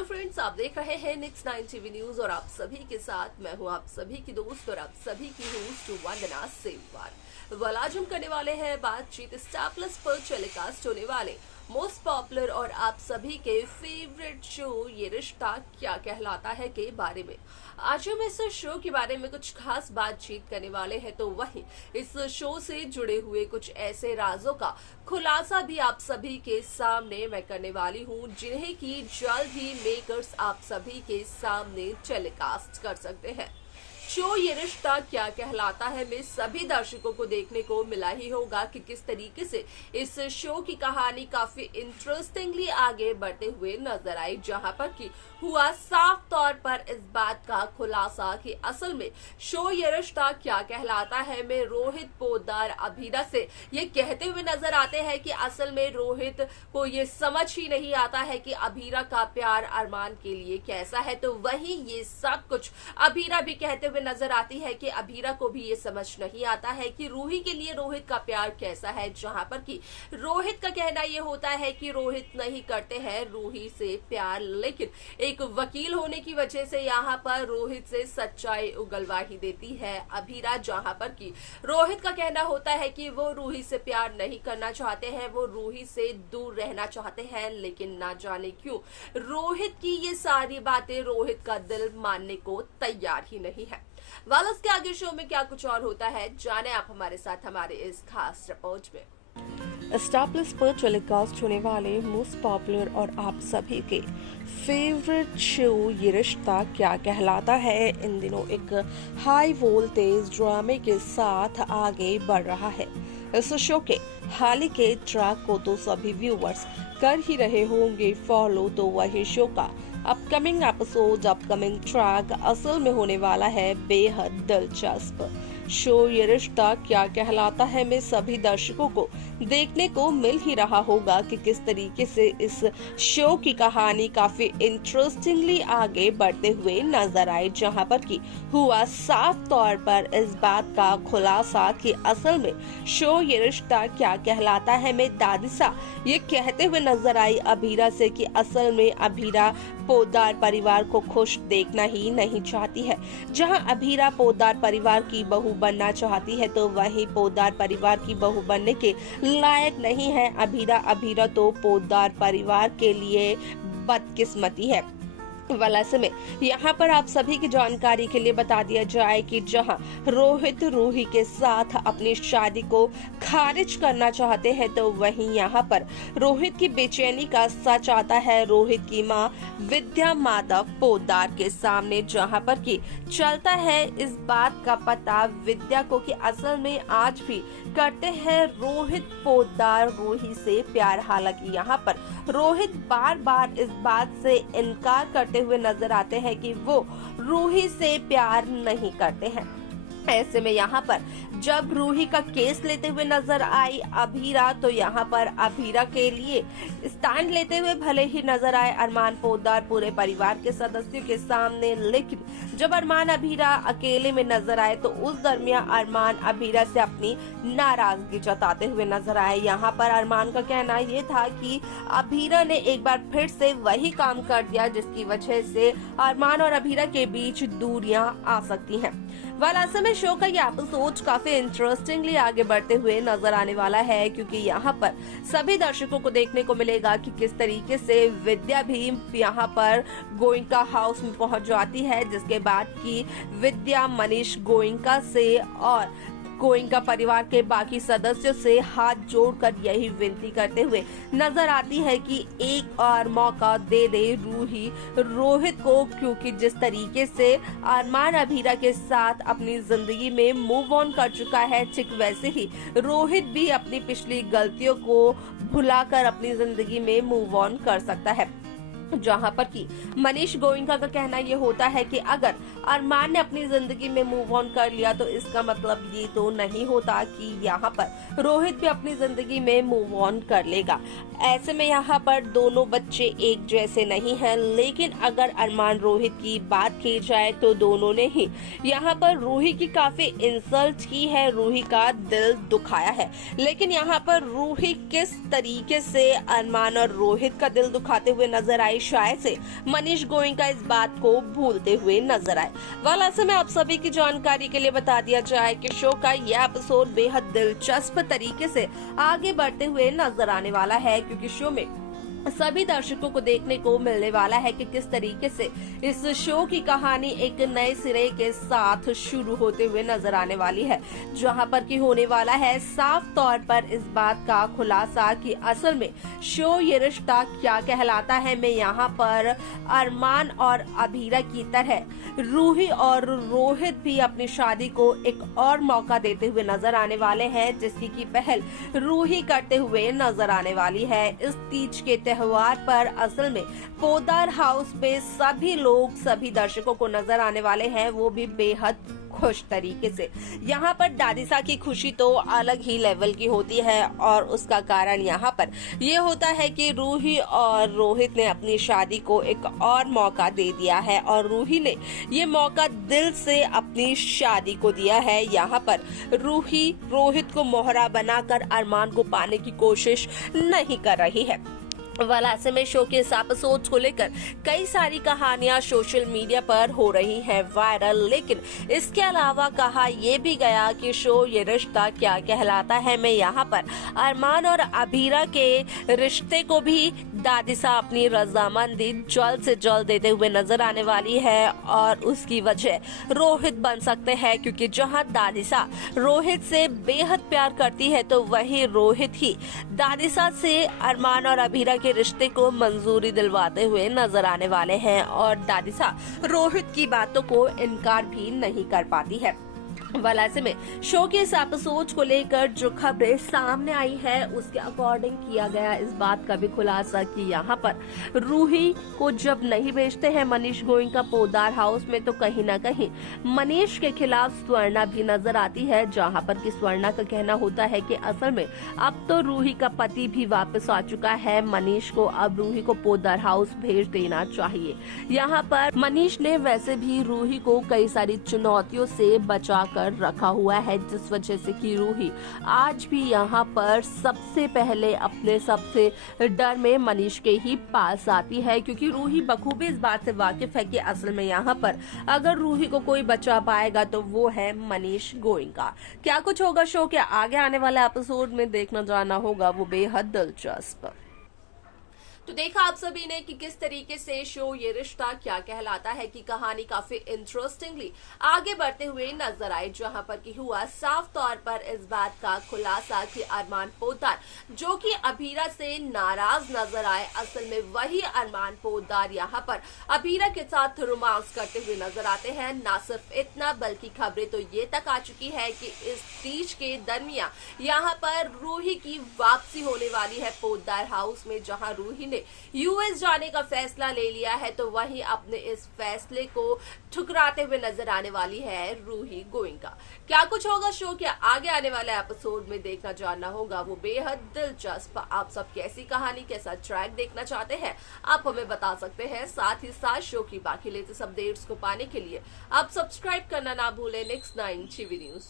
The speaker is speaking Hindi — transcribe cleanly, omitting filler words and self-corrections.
हेलो फ्रेंड्स, आप देख रहे हैं नेक्स्ट 9 टीवी न्यूज और आप सभी के साथ मैं हूं आप सभी की दोस्त और आप सभी की होस्ट वंदना सेमवार। वाल आज हम करने वाले हैं बातचीत स्टार प्लस पर टेलीकास्ट होने वाले मोस्ट पॉपुलर और आप सभी के फेवरेट शो ये रिश्ता क्या कहलाता है के बारे में। आज हम इस शो के बारे में कुछ खास बातचीत करने वाले हैं, तो वहीं इस शो से जुड़े हुए कुछ ऐसे राजों का खुलासा भी आप सभी के सामने मैं करने वाली हूं, जिन्हें की जल्द ही मेकर्स आप सभी के सामने टेलीकास्ट कर सकते हैं। शो ये रिश्ता क्या कहलाता है में सभी दर्शकों को देखने को मिला ही होगा कि किस तरीके से इस शो की कहानी काफी इंटरेस्टिंगली आगे बढ़ते हुए नजर आई, जहां पर कि हुआ साफ तौर पर इस बात का खुलासा कि असल में शो ये रिश्ता क्या कहलाता है में रोहित पोद्दार अभीरा से ये कहते हुए नजर आते हैं कि असल में रोहित को ये समझ ही नहीं आता है कि अभीरा का प्यार अरमान के लिए कैसा है। तो वहीं ये सब कुछ अभीरा भी कहते हुए नजर आती है कि अभीरा को भी ये समझ नहीं आता है कि रूही के लिए रोहित का प्यार कैसा है, जहां पर कि रोहित का कहना ये होता है कि रोहित नहीं करते हैं रूही से प्यार, लेकिन एक वकील होने की वजह से यहाँ पर रोहित से सच्चाई उगलवा ही देती है अभीरा, जहां पर कि रोहित का कहना होता है कि वो रूही से प्यार नहीं करना चाहते हैं, वो रूही से दूर रहना चाहते हैं, लेकिन ना जाने क्यों रोहित की ये सारी बातें रोहित का दिल मानने को तैयार ही नहीं है। वाल उसके आगे शो में क्या कुछ और होता है, जाने आप हमारे साथ हमारे इस खास रिपोर्ट में। स्टार प्लस पर टेलीकास्ट होने वाले मोस्ट पॉपुलर और आप सभी के फेवरेट शो ये रिश्ता क्या कहलाता है इन दिनों एक हाई वोल्टेज ड्रामे के साथ आगे बढ़ रहा है। इस शो के हाल ही के ट्रैक को तो सभी व्यूअर्स कर ही रहे होंगे फॉलो, तो वही शो का अपकमिंग एपिसोड अपकमिंग ट्रैक असल में होने वाला है बेहद दिलचस्प। शो ये रिश्ता क्या कहलाता है में सभी दर्शकों को देखने को मिल ही रहा होगा कि किस तरीके से इस शो की कहानी काफी इंटरेस्टिंगली आगे बढ़ते हुए नजर आए, जहां पर कि हुआ साफ तौर पर इस बात का खुलासा कि असल में शो ये रिश्ता क्या कहलाता है में दादिसा ये कहते हुए नजर आई अभीरा से कि असल में अभीरा पोद्दार परिवार को खुश देखना ही नहीं चाहती है। जहां अभीरा पोद्दार परिवार की बहू बनना चाहती है, तो वही पोद्दार परिवार की बहू बनने के लायक नहीं है अभीरा तो पोद्दार परिवार के लिए बदकिस्मती है। ऐसे में यहाँ पर आप सभी की जानकारी के लिए बता दिया जाए कि जहाँ रोहित रूही के साथ अपनी शादी को खारिज करना चाहते हैं, तो वहीं यहाँ पर रोहित की बेचैनी का सच आता है रोहित की माँ विद्या माधव पोद्दार के सामने, जहाँ पर कि चलता है इस बात का पता विद्या को कि असल में आज भी करते हैं रोहित पोद्दार रूही से प्यार। हालांकि यहाँ पर रोहित बार बार इस बात से इनकार करते हुए नजर आते हैं कि वो रूही से प्यार नहीं करते हैं। ऐसे में यहाँ पर जब रूही का केस लेते हुए नजर आई अभीरा, तो यहाँ पर अभीरा के लिए स्टैंड लेते हुए भले ही नजर आए अरमान पोद्दार पूरे परिवार के सदस्यों के सामने, लेकिन जब अरमान अभीरा अकेले में नजर आए तो उस दरमियान अरमान अभीरा से अपनी नाराजगी जताते हुए नजर आए। यहाँ पर अरमान का कहना ये था कि अभीरा ने एक बार फिर से वही काम कर दिया जिसकी वजह से अरमान और अभीरा के बीच दूरियां आ सकती हैं। ऐसे में शो का ये एपिसोड काफी इंटरेस्टिंगली आगे बढ़ते हुए नजर आने वाला है, क्योंकि यहाँ पर सभी दर्शकों को देखने को मिलेगा कि किस तरीके से विद्या भी यहाँ पर गोइंका हाउस में पहुंच जाती है, जिसके बाद की विद्या मनीष गोइंका से और गोइंका परिवार के बाकी सदस्यों से हाथ जोड़कर यही विनती करते हुए नजर आती है कि एक और मौका दे दे रूही रोहित को, क्योंकि जिस तरीके से अरमान अभीरा के साथ अपनी जिंदगी में मूव ऑन कर चुका है, ठीक वैसे ही रोहित भी अपनी पिछली गलतियों को भुलाकर अपनी जिंदगी में मूव ऑन कर सकता है। जहां पर कि मनीष गोइंका का कहना ये होता है कि अगर अरमान ने अपनी जिंदगी में मूव ऑन कर लिया तो इसका मतलब ये तो नहीं होता कि यहाँ पर रोहित भी अपनी जिंदगी में मूव ऑन कर लेगा। ऐसे में यहाँ पर दोनों बच्चे एक जैसे नहीं हैं, लेकिन अगर अरमान रोहित की बात की जाए तो दोनों ने ही यहाँ पर रूही की काफी इंसल्ट की है, रूही का दिल दुखाया है। लेकिन यहाँ पर रूही किस तरीके से अरमान और रोहित का दिल दुखाते हुए नजर आई, शाय से मनीष गोयनका इस बात को भूलते हुए नजर आए। वाल ऐसे में आप सभी की जानकारी के लिए बता दिया जाए कि शो का यह एपिसोड बेहद दिलचस्प तरीके से आगे बढ़ते हुए नजर आने वाला है, क्योंकि शो में सभी दर्शकों को देखने को मिलने वाला है कि किस तरीके से इस शो की कहानी एक नए सिरे के साथ शुरू होते हुए नजर आने वाली है, जहां पर कि होने वाला है साफ तौर पर इस बात का खुलासा कि असल में शो ये रिश्ता क्या कहलाता है में यहाँ पर अरमान और अभीरा की तरह रूही और रोहित भी अपनी शादी को एक और मौका देते हुए नजर आने वाले हैं, जिसकी की पहल रूही करते हुए नजर आने वाली है। इस तीज के त्योहार पर असल में पोदार हाउस पे सभी लोग, सभी दर्शकों को नजर आने वाले हैं, वो भी बेहद खुश तरीके से। यहाँ पर दादिसा की खुशी तो अलग ही लेवल की होती है और उसका कारण यहाँ पर ये होता है कि रूही और रोहित ने अपनी शादी को एक और मौका दे दिया है और रूही ने ये मौका दिल से अपनी शादी को दिया है। यहाँ पर रूही रोहित को मोहरा बनाकर अरमान को पाने की कोशिश नहीं कर रही है। वाल ऐसे में शो के इस एपिसोड को लेकर कई सारी कहानियां सोशल मीडिया पर हो रही हैं वायरल, लेकिन इसके अलावा कहा यह भी गया कि शो ये रिश्ता क्या कहलाता है में यहाँ पर अरमान और अभीरा के रिश्ते को भी दादिसा अपनी रजामंदी जल्द से जल्द देते हुए नजर आने वाली है और उसकी वजह रोहित बन सकते हैं, क्योंकि जहां दादिसा रोहित से बेहद प्यार करती है तो वही रोहित ही दादिसा से अरमान और अभीरा के रिश्ते को मंजूरी दिलवाते हुए नजर आने वाले हैं और दादिसा रोहित की बातों को इनकार भी नहीं कर पाती है। वाल ऐसे में शो के इस एपिसोड को लेकर जो खबरें सामने आई है उसके अकॉर्डिंग किया गया इस बात का भी खुलासा कि यहाँ पर रूही को जब नहीं भेजते हैं मनीष गोयनका पोदार हाउस में, तो कहीं ना कहीं मनीष के खिलाफ स्वर्णा भी नजर आती है, जहाँ पर कि स्वर्णा का कहना होता है कि असल में अब तो रूही का पति भी वापस आ चुका है, मनीष को अब रूही को पोदार हाउस भेज देना चाहिए। यहाँ पर मनीष ने वैसे भी रूही को कई सारी चुनौतियों से बचा रखा हुआ है, जिस वजह से कि रूही आज भी यहाँ पर सबसे पहले अपने सबसे डर में मनीष के ही पास आती है, क्योंकि रूही बखूबी इस बात से वाकिफ है कि असल में यहाँ पर अगर रूही को कोई बचा पाएगा तो वो है मनीष गोयनका। क्या कुछ होगा शो के आगे आने वाले एपिसोड में, देखना जाना होगा, वो बेहद दिलचस्प। तो देखा आप सभी ने कि किस तरीके से शो ये रिश्ता क्या कहलाता है की कहानी काफी इंटरेस्टिंगली आगे बढ़ते हुए नजर आई, जहां पर कि हुआ साफ तौर पर इस बात का खुलासा कि अरमान पोदार जो कि अभीरा से नाराज नजर आए, असल में वही अरमान पोदार यहाँ पर अभीरा के साथ रोमांस करते हुए नजर आते हैं। ना सिर्फ इतना बल्कि खबरें तो ये तक आ चुकी है कि इस तीज के दरमियान यहाँ पर रूही की वापसी होने वाली है पोदार हाउस में, जहाँ रूही ने यूएस जाने का फैसला ले लिया है, तो वहीं अपने इस फैसले को ठुकराते हुए नजर आने वाली है रूही गोयनका। क्या कुछ होगा शो के आगे आने वाले एपिसोड में, देखना जानना होगा, वो बेहद दिलचस्प। आप सब कैसी कहानी, कैसा ट्रैक देखना चाहते हैं आप हमें बता सकते हैं। साथ ही साथ शो की बाकी लेटेस्ट अपडेट्स को पाने के लिए आप सब्सक्राइब करना ना भूलें नेक्स्ट 9 टीवी न्यूज।